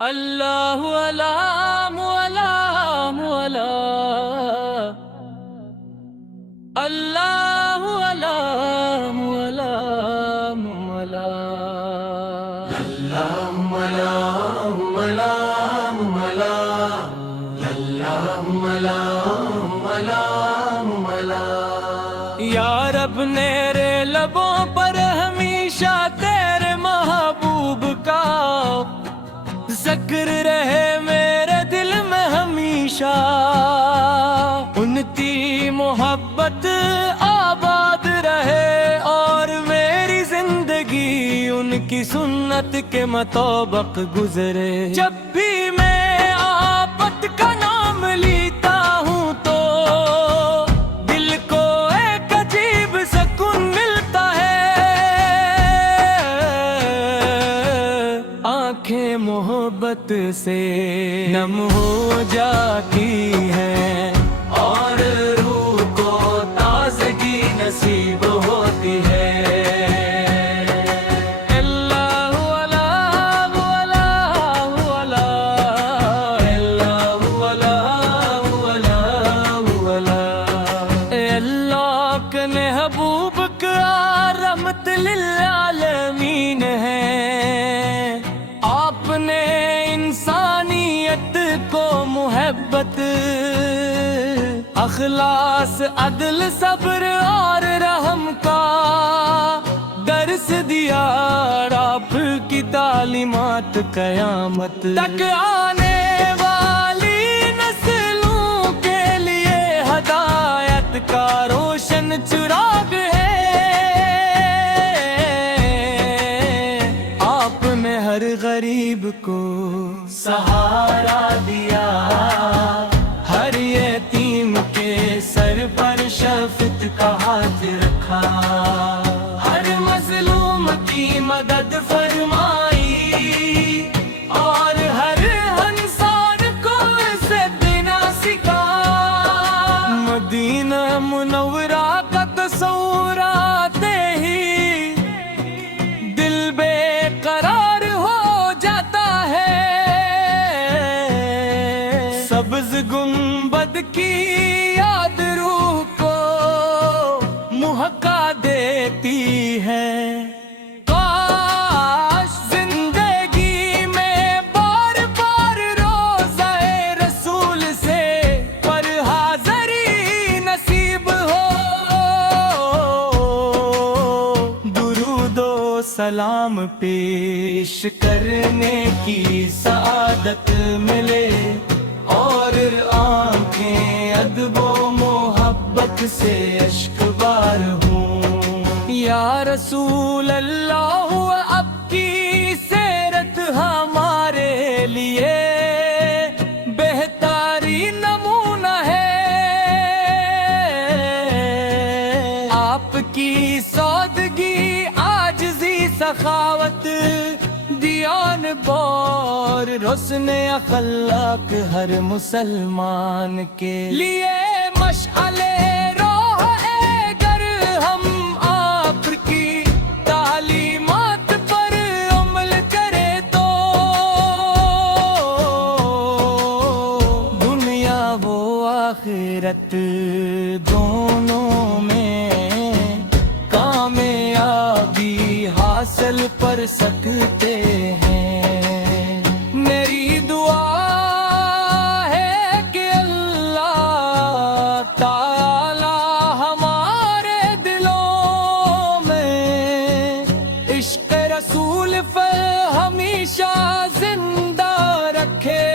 اللہ علام علام علام اللہ علام علام علام اللهم اللهم اللهم اللهم اللهم اللهم اللهم یا رب میرے لبوں پر ہمیشہ تیرے محبوب کا ذکر رہے میرے دل میں ہمیشہ، ان کی محبت آباد رہے اور میری زندگی ان کی سنت کے مطابق گزرے۔ جب بھی میں آفت کا نام لیتا ہوں تو دل کو ایک عجیب سکون ملتا ہے، آنکھیں محبت سے نم ہو جاتی ہیں اور روح کو تازگی نصیب ہوتی ہے۔ اللہ علام علام علام اللہ علام علام علام۔ اے اللہ کے محبوب کا رحمت للعالمین ہے، آپ نے انسانیت کو محبت، اخلاص، عدل، صبر اور رحم کا درس دیا، اور آپ کی تعلیمات قیامت تک آنے والی نسلوں کے لیے ہدایت کا روشن چراغ ہے۔ آپ نے ہر غریب کو سہارا دیا، ہر یتیم کے سر پر شفقت کا ہاتھ رکھا، ہر مظلوم کی مدد فرمائی اور ہر انسان کو عزت دینا سکھا۔ مدینہ منورہ کا تصور آتے ہی دل بے قرار ہو جاتا ہے، سبز گنبد کی یاد روح کو مہکا دیتی ہے۔ کاش زندگی میں بار بار روضہ رسول سے پر حاضری نصیب ہو، درود و سلام پیش کرنے کی سعادت ملے اور آنکھیں ادب و محبت سے اشک بار ہوں۔ یا رسول اللہ اب کی سیرت ہمارے لیے بہترین نمونہ ہے، آپ کی سادگی، عاجزی، سخاوت، دیان بار، حسن اخلاق ہر مسلمان کے لیے مشعل راہ ہے۔ گر ہم آپ کی تعلیمات پر عمل کرے تو دنیا و آخرت دونوں میں کامیابی حاصل کر سکتے ہیں۔ میری دعا ہے کہ اللہ تعالی ہمارے دلوں میں عشق رسول پر ہمیشہ زندہ رکھے،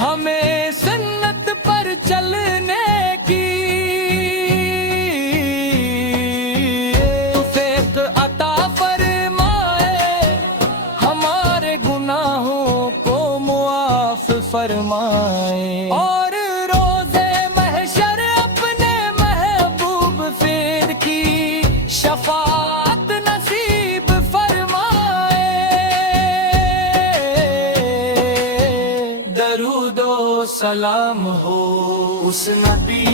ہمیں سنت پر چلنے کی توفیق عطا فرمائے، ہمارے گناہوں کو معاف فرمائے، اور روزے محشر اپنے محبوب پھر کی شفاعت نصیب فرمائے۔ درود و سلام ہو اس نبی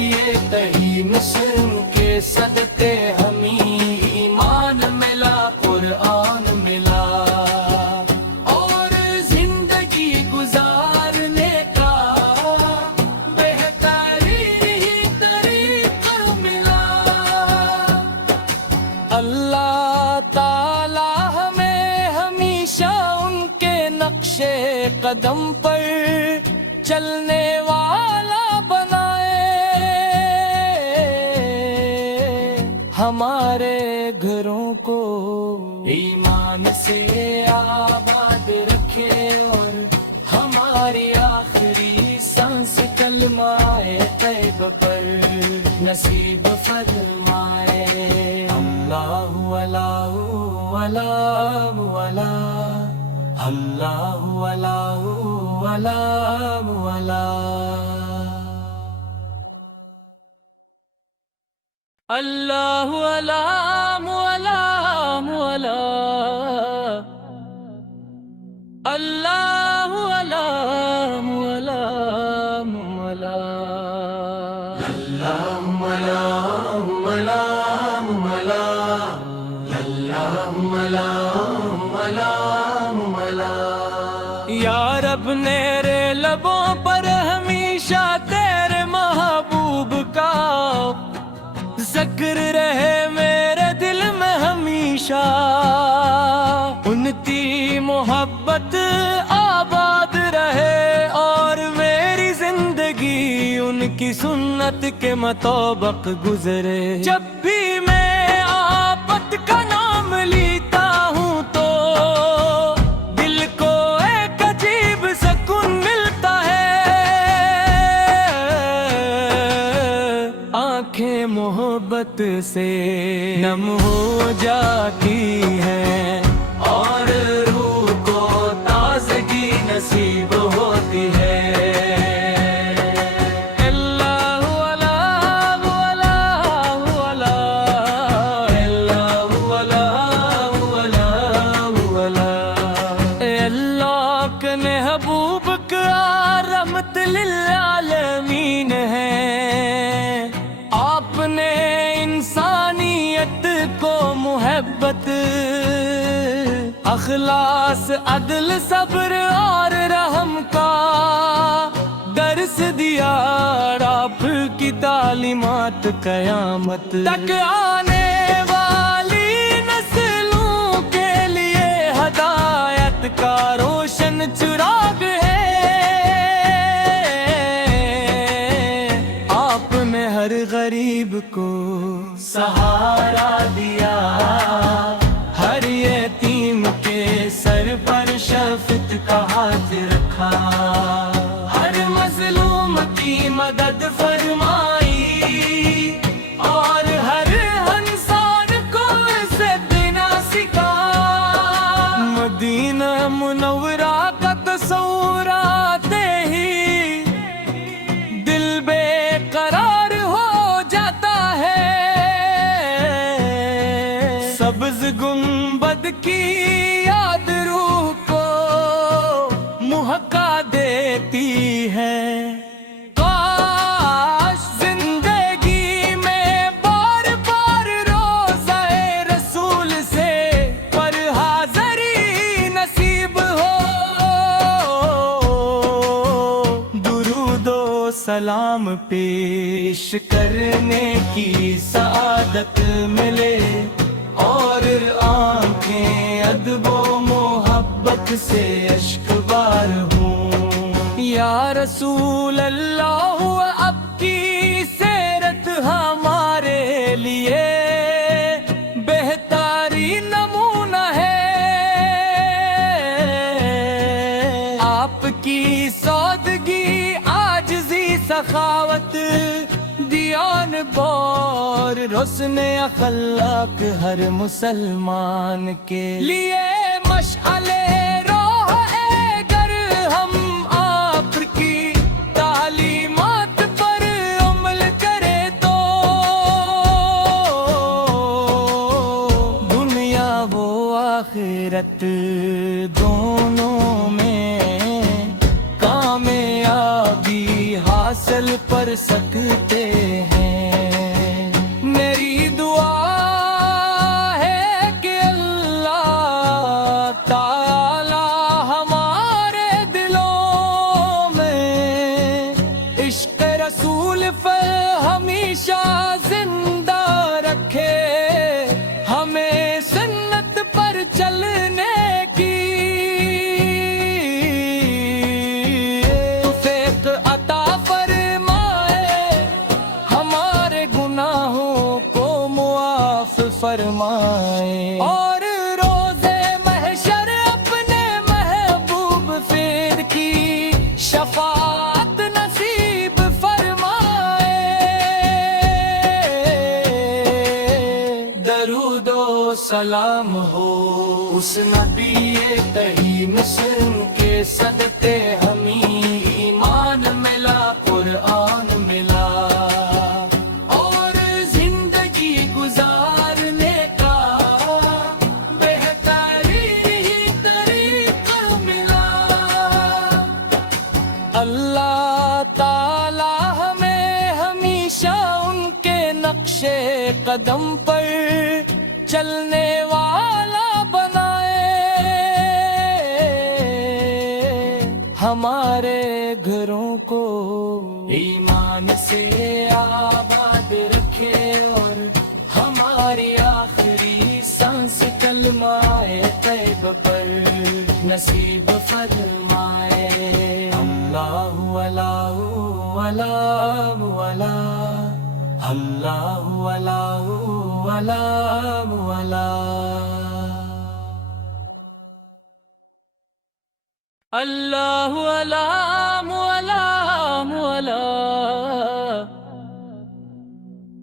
تہی مسلم کے صدقے، ہمیں ایمان ملا، قرآن ملا اور زندگی نقش قدم پر چلنے والا بنائے، ہمارے گھروں کو ایمان سے آباد رکھے اور ہماری آخری سانس کلمہ طیبہ پر نصیب فرمائے۔ اللہ اللہ اللہ اللہ، اللہ اللہ اللہ اللہ، اللہ علام علام اللہ، اللہ علام علام اللهم اللهم اللهم اللهم اللهم اللهم اللهم یا رب میرے لبوں پر ہمیشہ تیرے محبوب کا ذکر رہے، میرے دل میں ہمیشہ ان کی محبت آباد رہے، اور میری زندگی ان کی سنت کے مطابق گزرے۔ جب بھی میں آفت کا نام لیتا ہوں تو دل کو ایک عجیب سکون ملتا ہے، آنکھیں محبت سے نم ہو جاتی ہیں اور روح کو تازگی نصیب ہوتی ہے۔ محبوب کا رحمت للعالمین ہے، آپ نے انسانیت کو محبت، اخلاص، عدل، صبر اور رحم کا درس دیا، اور آپ کی تعلیمات قیامت تک آنے والی نسلوں کے لیے ہدایت کا روشن چراغ ہے۔ آپ نے ہر غریب کو سہارا دیا، ہر یتیم کے سر پر شفقت کا ہاتھ رکھا، ہر مظلوم کی مدد فرمائی، اور ہر انسان کو عزت دینا سکھا۔ مدینہ منورہ کا تصور آتے ہی دل بے قرار ہو جاتا ہے، سبز گنبد کی یاد روح کو مہکا دیتی ہے۔ کاش زندگی میں بار بار روضہ رسول سے پر حاضری نصیب ہو، درود و سلام پیش کرنے کی سعادت ملے، اور آنکھیں ادب و محبت سے اشک بار ہوں۔ یا رسول اللہ، اب کی سیرت ہمارے لیے بہترین نمونہ ہے، آپ کی سادگی، عاجزی، سخاوت، دیان بار، حسن اخلاق ہر مسلمان کے لیے مشعل راہ ہے۔ گر ہم آپ کی تعلیمات پر عمل کرے تو دنیا و آخرت دونوں میں کامیابی حاصل کر سکتے ہیں۔ میری دعا ہے کہ اللہ تعالی ہمارے دلوں میں عشق رسول پر ہمیشہ زندہ رکھے، ہمیں سنت پر چلنے کی فرمائے، اور روزے محشر اپنے محبوب فیر کی شفاعت نصیب فرمائے۔ درود و سلام ہو اس نبی تہی مسلم کے صدقے ہمیں ایمان ملا، قرآن ملا، اور زندگی گزارنے کا بہترین طریقہ ملا۔ اللہ تعالی ہمیں ہمیشہ ان کے نقش قدم پر چلنے والا بنائے، ہمارے گھروں کو ایمان سے آباد رکھے، اور ہماری آخری سانس کلمہ طیب پر نصیب فرمائے۔ اللہ اللہ اللہ اللہ، اللہ اللہ اللہ اللہ، اللہ علام علام علام،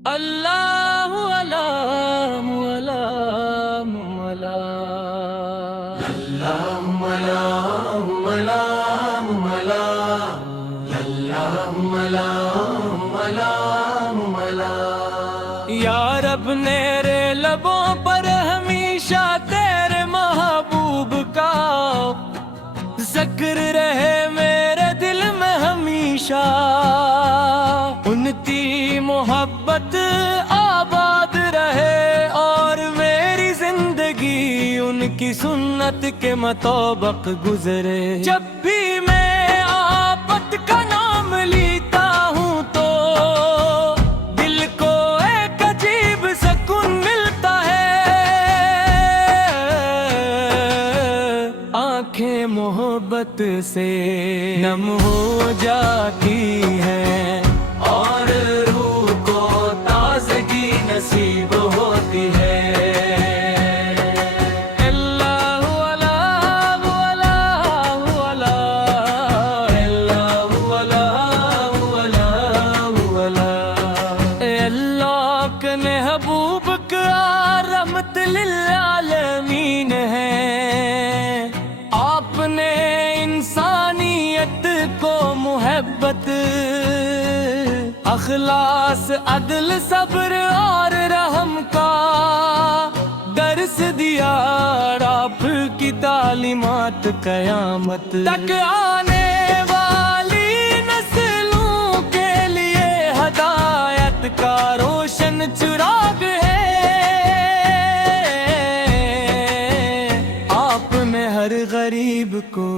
اللہ علام علام علام، اللهم اللهم اللهم اللهم اللهم اللهم اللهم، یا رب میرے لبوں پر ہمیشہ تیرے محبوب کا ذکر رہے، میرے دل میں ہمیشہ ان کی محبت آباد رہے، اور میری زندگی ان کی سنت کے مطابق گزرے۔ جب بھی میں آفت کا نام لیتا ہوں تو دل کو ایک عجیب سکون ملتا ہے، آنکھیں محبت سے نم ہو جاتی ہیں، اور روح کو تازگی نصیب ہوتی ہے۔ اللہ اللہ اللہ اللہ، اللہ اللہ اللہ اللہ، اے اللہ کے محبوب کا رحمت للعالمین ہے، آپ نے انسانیت کو محبت، اخلاص، عدل، صبر اور رحم کا درس دیا، اور آپ کی تعلیمات قیامت تک آنے والی نسلوں کے لیے ہدایت کا روشن چراغ ہے۔ آپ نے ہر غریب کو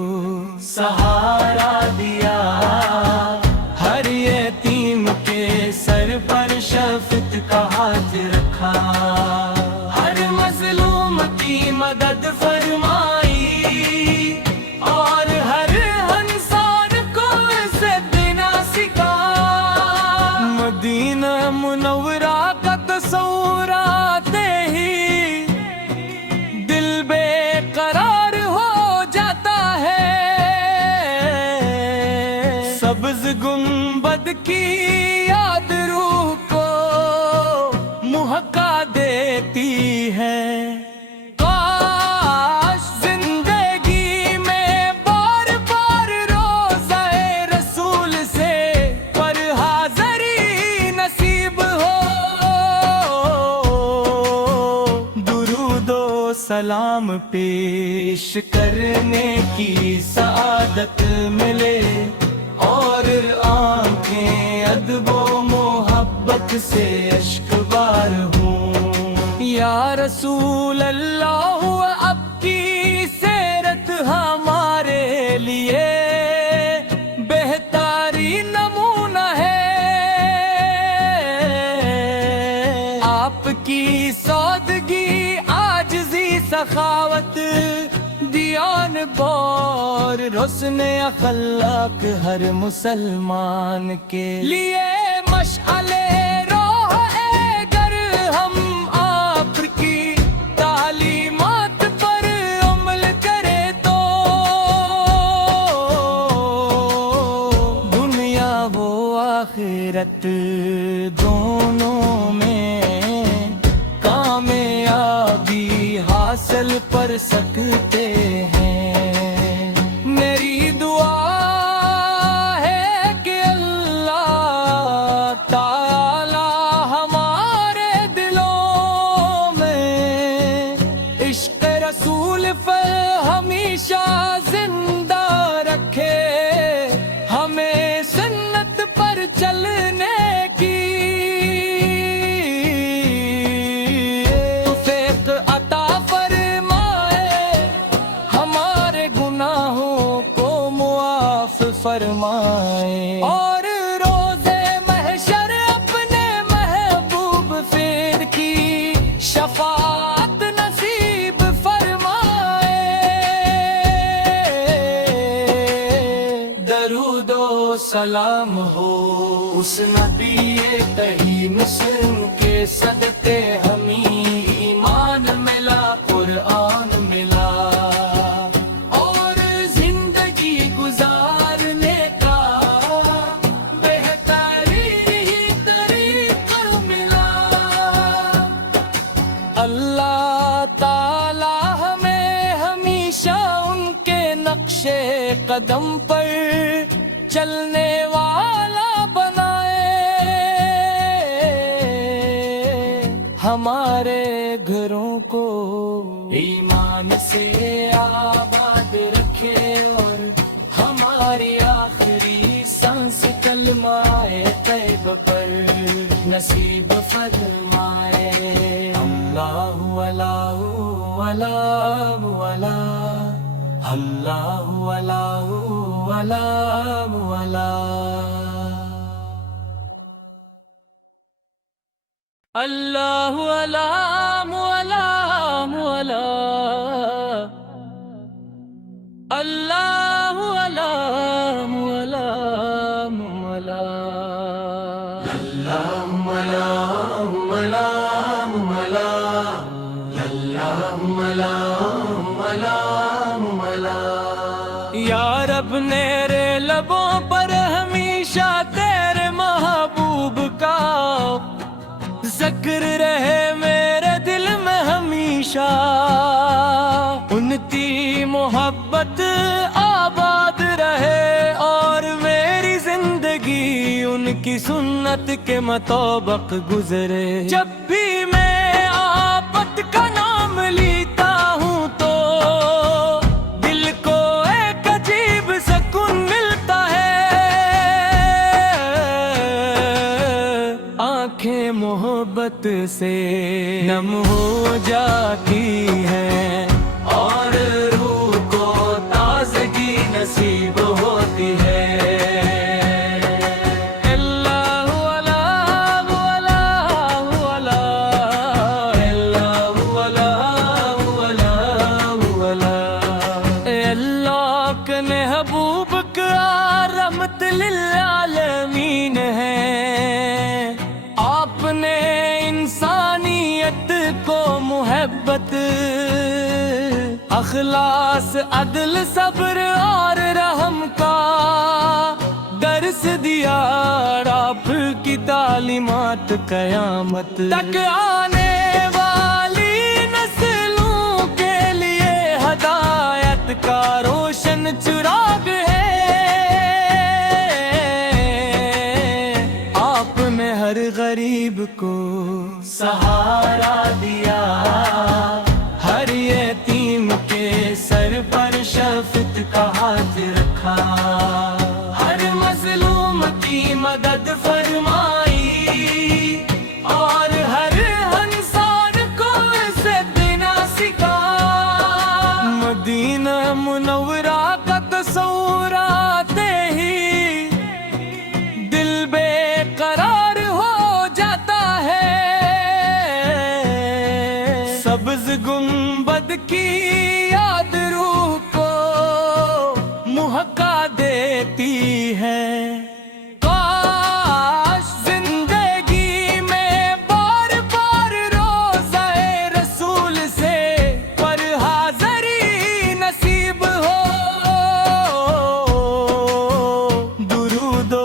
سہارا دیا، ہر یتیم کے سر پر شفقت کا ہاتھ رکھا، ہر مظلوم کی مدد فرمائی، اور ہر انسان کو عزت دینا سکھا۔ مدینہ منورہ کا تصور آتے ہی دل بے قرار ہو جاتا ہے، سبز گنبد کی یاد روح کو مہکا دیتی ہے۔ کاش زندگی میں بار بار روزہ رسول سے پر حاضری نصیب ہو، درود و سلام پیش کرنے کی سعادت ملے، اور آنکھیں ادب و محبت سے اشک بار ہوں۔ یا رسول اللہ، اب کی سیرت ہمارے لیے بہترین نمونہ ہے، آپ کی سادگی، عاجزی، سخاوت، دیان بار، حسن اخلاق ہر مسلمان کے لیے مشعل راہ ہے، گر ہم آپ کی آخرت دونوں میں کامیابی حاصل کر سکتے ہیں۔ میری دعا ہے کہ اللہ تعالی ہمارے دلوں میں عشق رسول پر ہمیشہ زندہ رکھے، ہمیں سنت پر چلنے کی توفیق عطا فرمائے، ہمارے گناہوں کو معاف فرمائے، اور روزے محشر اپنے محبوب پیر کی شفاعت نصیب فرمائے۔ درود و سلام ہو اس نبی تہی مسلم کے صدقے، ہمیں ایمان ملا، قرآن ملا، اور زندگی گزارنے کا بہترین طریقہ ملا۔ اللہ تعالی ہمیں ہمیشہ ان کے نقش قدم پر چلنے والا بنائے، ہمارے گھروں کو ایمان سے آباد رکھے، اور ہماری آخری سانس کلمہ طیب پر نصیب فرمائے۔ اللہ اللہ اللہ اللہ اللہ اللہ اللہ اللہ علام علام اللہ علام علام اللهم اللهم اللهم اللهم اللهم اللهم اللهم یا رب میرے لبوں پر ہمیشہ تیرے محبوب کا ذکر رہے، میرے دل میں ہمیشہ ان کی محبت آباد رہے، اور میری زندگی ان کی سنت کے مطابق گزرے۔ جب بھی میں آفت کا نام لیتا ہوں تو دل کو ایک عجیب سکون ملتا ہے، آنکھیں محبت سے نم ہو جاتی ہیں، اور روح کو تازگی نصیب ہوتی ہے۔ اللہ اللہ اللہ اللہ اللہ اللہ اللہ کے محبوب کا رحمت للعالمین ہے، آپ نے انسانیت کو محبت، اخلاص، عدل، صبر اور رحم کا درس دیا، اور آپ کی تعلیمات قیامت تک آنے والی نسلوں کے لیے ہدایت کا روشن چراغ ہے۔ آپ نے ہر غریب کو سہارا دیا، ہر یتیم کے سر پر شفقت کا ہاتھ رکھا، ہر مظلوم کی مدد فرمائی، اور ہر انسان کو عزت دینا سکھا۔ مدینہ منورہ کا تصور آتے ہی دل بے قرار ہو جاتا ہے، سبز گنبد کی یاد روح کو مہکا دیتی ہے۔ کاش زندگی میں بار بار روزہ رسول سے پر حاضری نصیب ہو، درود و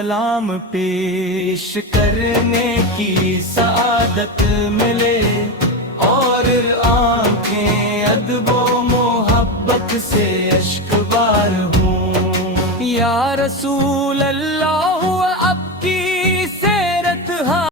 سلام پیش کرنے کی سعادت ملے، اور آنکھیں ادب و محبت سے اشک بار ہوں۔ یا رسول اللہ